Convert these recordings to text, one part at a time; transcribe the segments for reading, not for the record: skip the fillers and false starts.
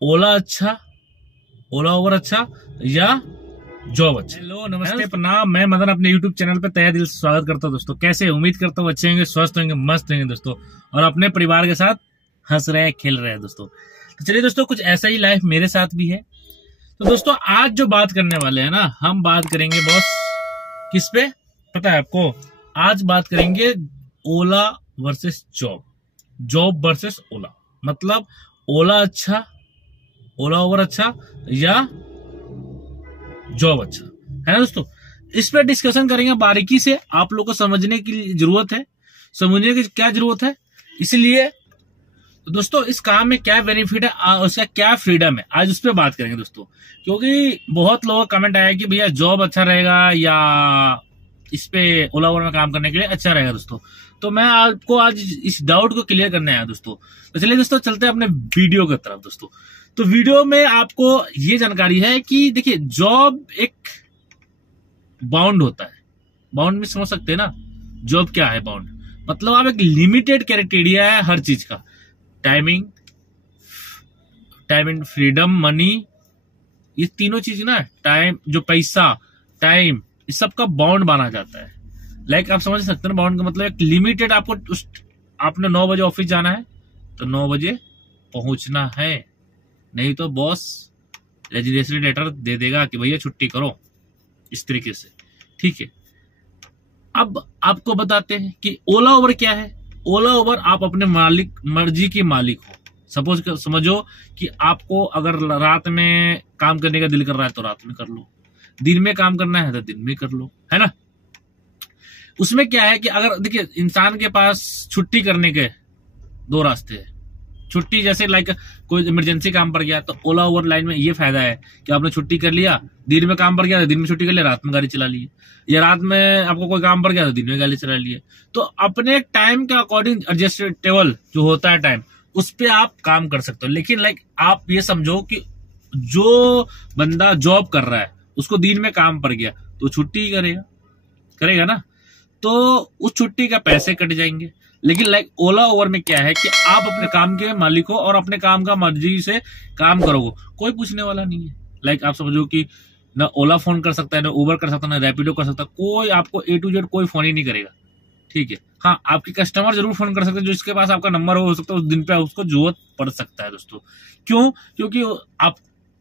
ओला अच्छा, ओला ओवर अच्छा या जॉब अच्छा। हेलो नमस्ते प्रणाम, मैं मदन अपने यूट्यूब चैनल पे तहे दिल से स्वागत करता हूँ दोस्तों। कैसे, उम्मीद करता हूँ अच्छे होंगे, स्वस्थ होंगे, मस्त होंगे दोस्तों, और अपने परिवार के साथ हंस रहे खेल रहे हैं दोस्तों। तो चलिए दोस्तों, कुछ ऐसा ही लाइफ मेरे साथ भी है। तो दोस्तों आज जो बात करने वाले हैं ना, हम बात करेंगे बॉस किस पे पता है आपको? आज बात करेंगे ओला वर्सेस जॉब, जॉब वर्सेस ओला। मतलब ओला अच्छा, ओला ओवर अच्छा या जॉब अच्छा, है ना दोस्तों। इस पर डिस्कशन करेंगे बारीकी से। आप लोग को समझने की जरूरत है, समझने की क्या जरूरत है। इसलिए तो दोस्तों इस काम में क्या बेनिफिट है और उसका क्या फ्रीडम है, आज उस पर बात करेंगे दोस्तों। क्योंकि बहुत लोगों का कमेंट आया कि भैया जॉब अच्छा रहेगा या इस पे ओला ओवर में काम करने के लिए अच्छा रहेगा दोस्तों। तो मैं आपको आज इस डाउट को क्लियर करने आया दोस्तों। तो चलिए दोस्तों चलते हैं अपने वीडियो की तरफ दोस्तों। तो वीडियो में आपको ये जानकारी है कि देखिए, जॉब एक बाउंड होता है। बाउंड में समझ सकते हैं ना, जॉब क्या है? बाउंड मतलब आप एक लिमिटेड क्राइटेरिया है हर चीज का। Timing, time and freedom, money, ये तीनों चीज ना, टाइम जो पैसा, टाइम, इस सब का बाउंड माना जाता है। लाइक आप समझ सकते हैं बाउंड का मतलब एक लिमिटेड। आपको आपने 9 बजे ऑफिस जाना है तो 9 बजे पहुंचना है, नहीं तो बॉस रेजिग्नेशन लेटर दे देगा कि भैया छुट्टी करो, इस तरीके से। ठीक है, अब आपको बताते हैं कि ओला ओवर क्या है। ओला ओवर आप अपने मालिक, मर्जी के मालिक हो। सपोज समझो कि आपको अगर रात में काम करने का दिल कर रहा है तो रात में कर लो, दिन में काम करना है तो दिन में कर लो, है ना। उसमें क्या है कि अगर देखिए, इंसान के पास छुट्टी करने के 2 रास्ते हैं। छुट्टी जैसे लाइक कोई इमरजेंसी काम पड़ गया तो ओला ओवर लाइन में ये फायदा है कि आपने छुट्टी कर लिया, दिन में काम पड़ गया तो दिन में छुट्टी कर लिया, रात में गाड़ी चला ली, या रात में आपको कोई काम पड़ गया तो दिन में गाड़ी चला लिए। तो अपने टाइम के अकॉर्डिंग एडजस्टेबल जो होता है टाइम, उस पर आप काम कर सकते हो। लेकिन लाइक आप ये समझो कि जो बंदा जॉब कर रहा है उसको दिन में काम पड़ गया तो छुट्टी ही करेगा ना, तो उस छुट्टी का पैसे कट जाएंगे। लेकिन लाइक ओला ओवर में क्या है कि आप अपने काम के मालिक हो और अपने काम का मर्जी से काम करोगे, कोई पूछने वाला नहीं है। लाइक आप समझो कि ना ओला फोन कर सकता है, ना उबर कर सकता है, ना रैपिडो कर सकता है, कोई आपको A to Z कोई फोन ही नहीं करेगा। ठीक है, हाँ आपकी कस्टमर जरूर फोन कर सकते हैं, जो इसके पास आपका नंबर हो सकता है उस दिन पे उसको जरूरत पड़ सकता है दोस्तों। क्यों? क्योंकि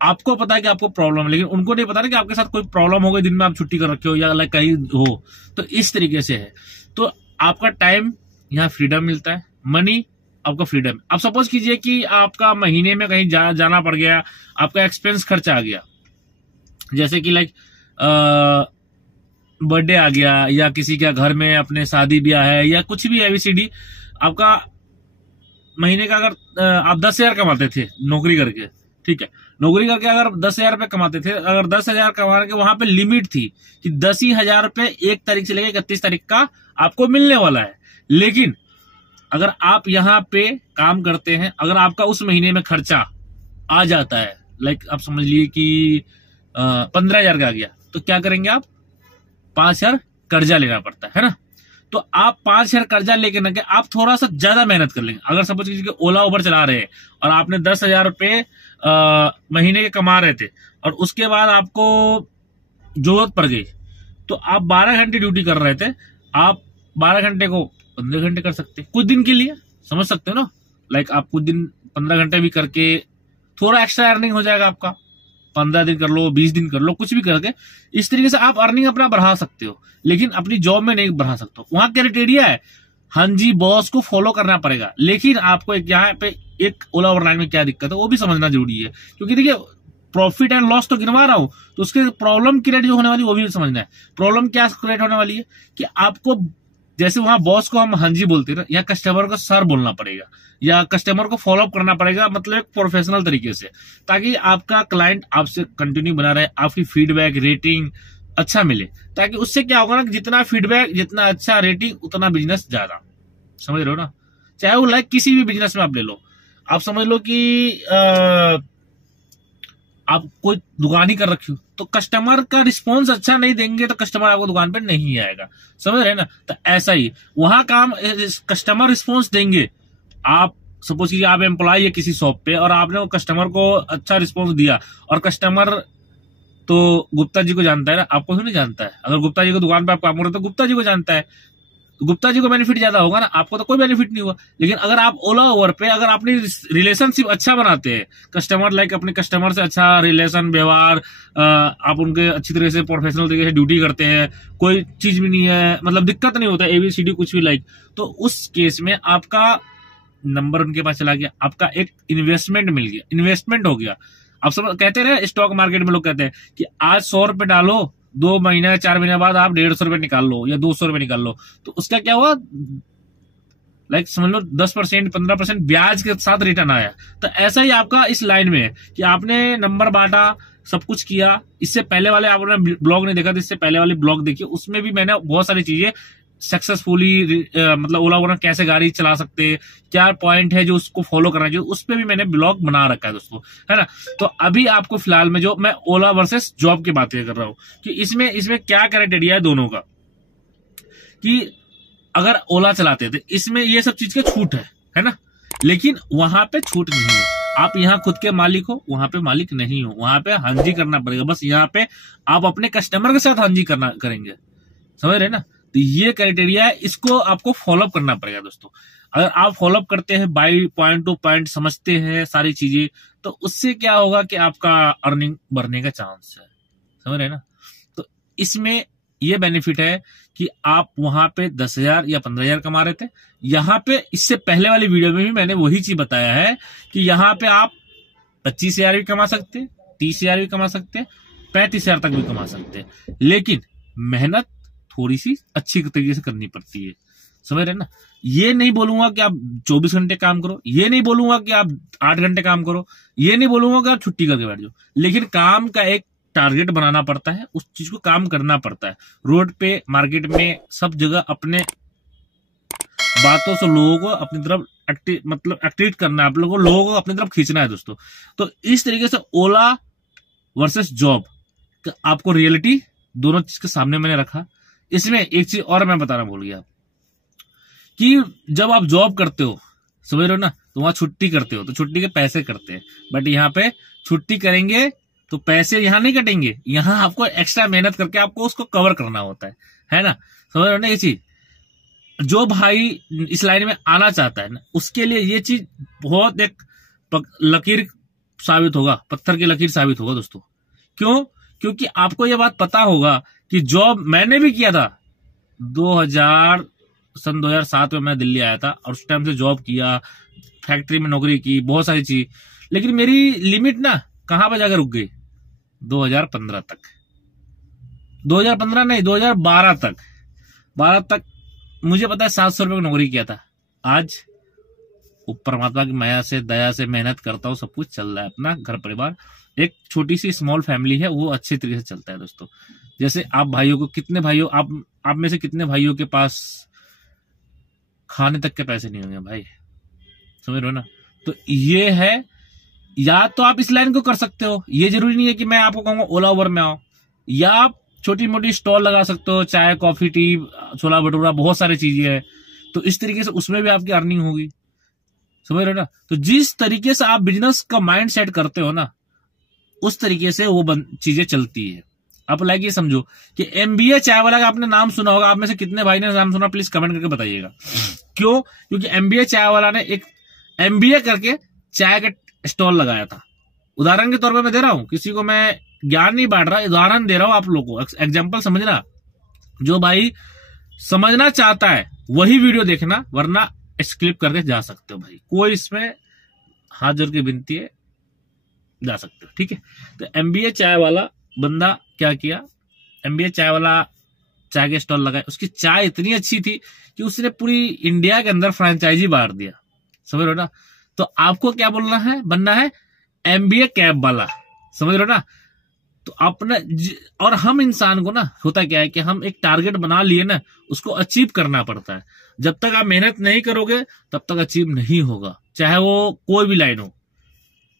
आपको पता है कि आपको प्रॉब्लम है, लेकिन उनको नहीं पता ना कि आपके साथ कोई प्रॉब्लम हो गई, दिन में आप छुट्टी कर रखे हो या लाइक कहीं हो। तो इस तरीके से है। तो आपका टाइम, यहाँ फ्रीडम मिलता है, मनी आपका फ्रीडम। अब सपोज कीजिए कि आपका महीने में कहीं जाना पड़ गया, आपका एक्सपेंस खर्चा आ गया, जैसे कि लाइक बर्थडे आ गया या किसी का घर में अपने शादी ब्याह है या कुछ भी ABCD। आपका महीने का अगर आप 10,000 कमाते थे नौकरी करके, ठीक है, नौकरी करके अगर 10,000 रुपए कमाते थे, अगर 10,000 कमा के वहां पे लिमिट थी कि 10,000 रुपए 1 तारीख से लेकर 31 तारीख का आपको मिलने वाला है। लेकिन अगर आप यहाँ पे काम करते हैं, अगर आपका उस महीने में खर्चा आ जाता है, लाइक आप समझ लीजिए कि 15,000 का आ गया, तो क्या करेंगे आप? 5,000 कर्जा लेना पड़ता है ना। तो आप 5,000 कर्जा लेके ना के आप थोड़ा सा ज्यादा मेहनत कर लेंगे। अगर सपोज कीजिए कि ओला उबर चला रहे हैं और आपने 10,000 रुपए महीने के कमा रहे थे और उसके बाद आपको जरूरत पड़ गई, तो आप 12 घंटे ड्यूटी कर रहे थे, आप 12 घंटे को 15 घंटे कर सकते कुछ दिन के लिए, समझ सकते हो ना। लाइक आप कुछ दिन 15 घंटे भी करके थोड़ा एक्स्ट्रा अर्निंग हो जाएगा आपका। 15 दिन कर लो, 20 दिन कर लो, कुछ भी करके इस तरीके से आप अर्निंग अपना बढ़ा सकते हो। लेकिन अपनी जॉब में नहीं बढ़ा सकते हो। वहां क्राइटेरिया है, हाँ जी बॉस को फॉलो करना पड़ेगा। लेकिन आपको एक यहाँ पे एक ओला ओवर लाइन में क्या दिक्कत है वो भी समझना जरूरी है। क्योंकि देखिए, प्रॉफिट एंड लॉस तो गिनवा रहा हूं, तो उसके प्रॉब्लम क्रिएट जो होने वाली वो भी समझना है। प्रॉब्लम क्या क्रिएट होने वाली है कि आपको, जैसे वहां बॉस को हम हाँ जी बोलते हैं ना, या कस्टमर को सर बोलना पड़ेगा, या कस्टमर को फॉलो अप करना पड़ेगा, मतलब एक प्रोफेशनल तरीके से, ताकि आपका क्लाइंट आपसे कंटिन्यू बना रहे, आपकी फीडबैक रेटिंग अच्छा मिले। ताकि उससे क्या होगा ना, जितना फीडबैक, जितना अच्छा रेटिंग, उतना बिजनेस ज्यादा। समझ रहे हो ना। चाहे वो लाइक किसी भी बिजनेस में आप ले लो, आप समझ लो कि आप कोई दुकान ही कर रखी हो, तो कस्टमर का रिस्पॉन्स अच्छा नहीं देंगे तो कस्टमर आपको दुकान पे नहीं आएगा। समझ रहे हैं ना। तो ऐसा ही वहां काम, कस्टमर रिस्पॉन्स देंगे, आप सपोज कीजिए आप एम्प्लॉय है किसी शॉप पे और आपने वो कस्टमर को अच्छा रिस्पॉन्स दिया, और कस्टमर तो गुप्ता जी को जानता है ना, आपको क्यों नहीं जानता है? अगर गुप्ता जी को दुकान पे आप काम कर रहे हो तो गुप्ता जी को जानता है, तो गुप्ता जी को बेनिफिट ज्यादा होगा ना, आपको तो कोई बेनिफिट नहीं हुआ। लेकिन अगर आप ओला उबर पे अगर अपनी रिलेशनशिप अच्छा बनाते हैं, कस्टमर लाइक अपने कस्टमर से अच्छा रिलेशन व्यवहार, आप उनके अच्छी तरह से प्रोफेशनल तरीके से ड्यूटी करते हैं, कोई चीज भी नहीं है, मतलब दिक्कत नहीं होता एबीसीडी कुछ भी लाइक, तो उस केस में आपका नंबर उनके पास चला गया, आपका एक इन्वेस्टमेंट मिल गया, इन्वेस्टमेंट हो गया। आप सब कहते हैं ना स्टॉक मार्केट में लोग कहते हैं कि आज 100 रुपए डालो, 2 महीने 4 महीने बाद आप 150 रुपए निकाल लो या 200 रुपए निकाल लो, तो उसका क्या हुआ, लाइक समझ लो 10% 15% ब्याज के साथ रिटर्न आया। तो ऐसा ही आपका इस लाइन में है कि आपने नंबर बांटा, सब कुछ किया। इससे पहले वाले आपने ब्लॉग नहीं देखा तो इससे पहले वाले ब्लॉग देखिए, उसमें भी मैंने बहुत सारी चीजें सक्सेसफुली मतलब ओला उबर कैसे गाड़ी चला सकते हैं, क्या पॉइंट है जो उसको फॉलो करना चाहिए, उस पर भी मैंने ब्लॉग बना रखा है दोस्तों, है ना। तो अभी आपको फिलहाल में जो मैं ओला वर्सेस जॉब की बातें कर रहा हूं कि इसमें क्या क्राइटेरिया है दोनों का, कि अगर ओला चलाते थे इसमें ये सब चीज का छूट है ना, लेकिन वहां पे छूट नहीं है। आप यहाँ खुद के मालिक हो, वहां पे मालिक नहीं हो, वहां पे हांजी करना पड़ेगा। बस यहाँ पे आप अपने कस्टमर के साथ हांजी करेंगे, समझ रहे ना। तो ये क्राइटेरिया है, इसको आपको फॉलोअप करना पड़ेगा दोस्तों। अगर आप फॉलोअप करते हैं, बाई पॉइंट टू पॉइंट समझते हैं सारी चीजें, तो उससे क्या होगा कि आपका अर्निंग बढ़ने का चांस है, समझ रहे ना। तो इसमें ये बेनिफिट है कि आप वहां पे 10,000 या 15,000 कमा रहे थे, यहाँ पे इससे पहले वाली वीडियो में भी मैंने वही चीज बताया है कि यहाँ पे आप 25,000 भी कमा सकते हैं, 30,000 भी कमा सकते हैं, 35,000 तक भी कमा सकते हैं, लेकिन मेहनत थोड़ी सी अच्छी तरीके से करनी पड़ती है, समझ रहे ना। ये नहीं बोलूंगा कि आप 24 घंटे काम करो, ये नहीं बोलूंगा कि आप 8 घंटे काम करो, ये नहीं बोलूंगा कि आप छुट्टी करके बैठ जाओ, लेकिन काम का एक टारगेट बनाना पड़ता है, उस चीज को काम करना पड़ता है। रोड पे, मार्केट में, सब जगह अपने बातों से लोगों को अपनी तरफ एक्टिवेट करना है, आप लोगों को अपनी तरफ खींचना है दोस्तों। तो इस तरीके से ओला वर्सेस जॉब आपको रियलिटी दोनों चीज के सामने मैंने रखा। इसमें एक चीज और मैं बताना भूल गया कि जब आप जॉब करते हो, समझ रहे हो ना, तो वहां छुट्टी करते हो तो छुट्टी के पैसे करते हैं, बट यहाँ पे छुट्टी करेंगे तो पैसे यहाँ नहीं कटेंगे, यहाँ आपको एक्स्ट्रा मेहनत करके आपको उसको कवर करना होता है ना, समझ रहे हो ना। ये चीज जो भाई इस लाइन में आना चाहता है ना, उसके लिए ये चीज बहुत एक लकीर साबित होगा, पत्थर की लकीर साबित होगा दोस्तों। क्यों? क्योंकि आपको ये बात पता होगा कि जॉब मैंने भी किया था। सन 2007 में मैं दिल्ली आया था और उस टाइम से जॉब किया, फैक्ट्री में नौकरी की, बहुत सारी चीज, लेकिन मेरी लिमिट ना कहां पर जाकर रुक गई, 2015 तक, 2015 नहीं 2012 तक। 12 तक मुझे पता है 700 रुपए की नौकरी किया था। आज परमात्मा की माया से, दया से मेहनत करता हूँ, सब कुछ चल रहा है, अपना घर परिवार, एक छोटी सी स्मॉल फैमिली है, वो अच्छे तरीके से चलता है दोस्तों। जैसे आप भाइयों को, कितने भाइयों आप में से कितने भाइयों के पास खाने तक के पैसे नहीं होंगे भाई, समझ रहे हो ना। तो ये है, या तो आप इस लाइन को कर सकते हो, ये जरूरी नहीं है कि मैं आपको कहूंगा ओला उबर में आओ, या आप छोटी मोटी स्टॉल लगा सकते हो, चाय कॉफी टी छोला भटूरा, बहुत सारी चीजें हैं, तो इस तरीके से उसमें भी आपकी अर्निंग होगी, समझ रहे हो ना। तो जिस तरीके से आप बिजनेस का माइंड सेट करते हो ना, उस तरीके से वो चीजें चलती है। आप लाइक ये समझो कि MBA चाय वाला का आपने नाम सुना होगा, आप में से कितने भाई ने नाम सुना, प्लीज कमेंट करके बताइएगा। क्यों? क्योंकि MBA चाय वाला ने एक MBA करके चाय का स्टॉल लगाया था। उदाहरण के तौर पर मैं दे रहा हूं, किसी को मैं ज्ञान नहीं बांट रहा, उदाहरण दे रहा हूं आप लोगों को, एग्जाम्पल समझना। जो भाई समझना चाहता है वही वीडियो देखना, वरना स्किप करके जा सकते हो भाई, कोई इसमें हाथ जोड़ की विनती है, जा सकते हो, ठीक है। तो MBA चाय वाला बंदा क्या किया, MBA चाय वाला चाय के स्टॉल लगाया, उसकी चाय इतनी अच्छी थी कि उसने पूरी इंडिया के अंदर फ्रेंचाइजी बांट दिया, समझ रहे हो ना। तो आपको क्या बोलना है, बनना है MBA कैब वाला, समझ रहे हो ना। तो अपना और हम इंसान को ना होता क्या है कि हम एक टारगेट बना लिए ना, उसको अचीव करना पड़ता है। जब तक आप मेहनत नहीं करोगे तब तक अचीव नहीं होगा, चाहे वो कोई भी लाइन हो,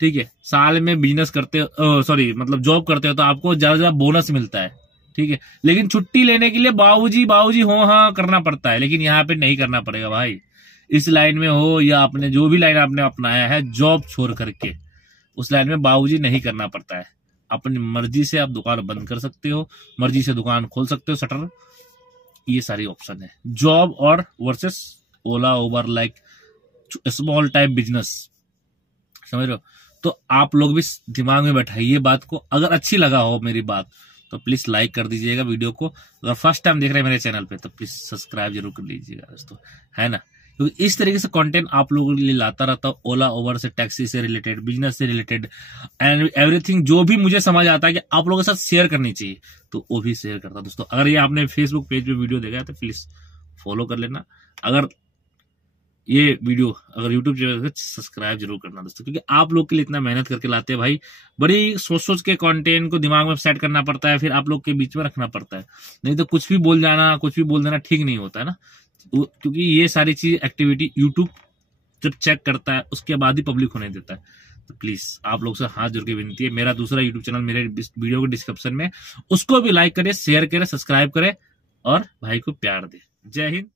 ठीक है। साल में बिजनेस करते हो, सॉरी मतलब जॉब करते हो तो आपको ज्यादा बोनस मिलता है, ठीक है, लेकिन छुट्टी लेने के लिए बाबूजी हो हाँ करना पड़ता है, लेकिन यहाँ पे नहीं करना पड़ेगा भाई। इस लाइन में हो या आपने जो भी लाइन आपने अपनाया है जॉब छोड़ करके, उस लाइन में बाबूजी नहीं करना पड़ता है। अपनी मर्जी से आप दुकान बंद कर सकते हो, मर्जी से दुकान खोल सकते हो, शटर, ये सारी ऑप्शन है। जॉब और वर्सेस ओला उबर, लाइक स्मॉल टाइम बिजनेस, समझ रहे हो। तो आप लोग भी दिमाग में बैठाइए बात को। अगर अच्छी लगा हो मेरी बात तो प्लीज लाइक कर दीजिएगा वीडियो को। अगर फर्स्ट टाइम देख रहे हैं मेरे चैनल पे तो प्लीज सब्सक्राइब जरूर कर लीजिएगा दोस्तों, है ना। क्योंकि इस तरीके से कंटेंट आप लोगों के लिए लाता रहता हूँ, ओला उबर से, टैक्सी से रिलेटेड, बिजनेस से रिलेटेड एंड एवरीथिंग। जो भी मुझे समझ आता है कि आप लोगों के साथ शेयर करनी चाहिए तो वो भी शेयर करता दोस्तों। अगर ये आपने फेसबुक पेज पे वीडियो देखा है तो प्लीज फॉलो कर लेना। अगर ये वीडियो अगर यूट्यूब चैनल पे सब्सक्राइब जरूर करना दोस्तों, क्योंकि आप लोग के लिए इतना मेहनत करके लाते हैं भाई। बड़ी सोच सोच के कंटेंट को दिमाग में सेट करना पड़ता है, फिर आप लोग के बीच में रखना पड़ता है। नहीं तो कुछ भी बोल जाना, कुछ भी बोल देना ठीक नहीं होता है ना। क्योंकि ये सारी चीज एक्टिविटी यूट्यूब जब चेक करता है उसके बाद ही पब्लिक होने देता है। तो प्लीज आप लोग से हाथ जोड़ के विनती है, मेरा दूसरा यूट्यूब चैनल मेरे वीडियो के डिस्क्रिप्शन में, उसको भी लाइक करे, शेयर करे, सब्सक्राइब करे और भाई को प्यार दे। जय हिंद।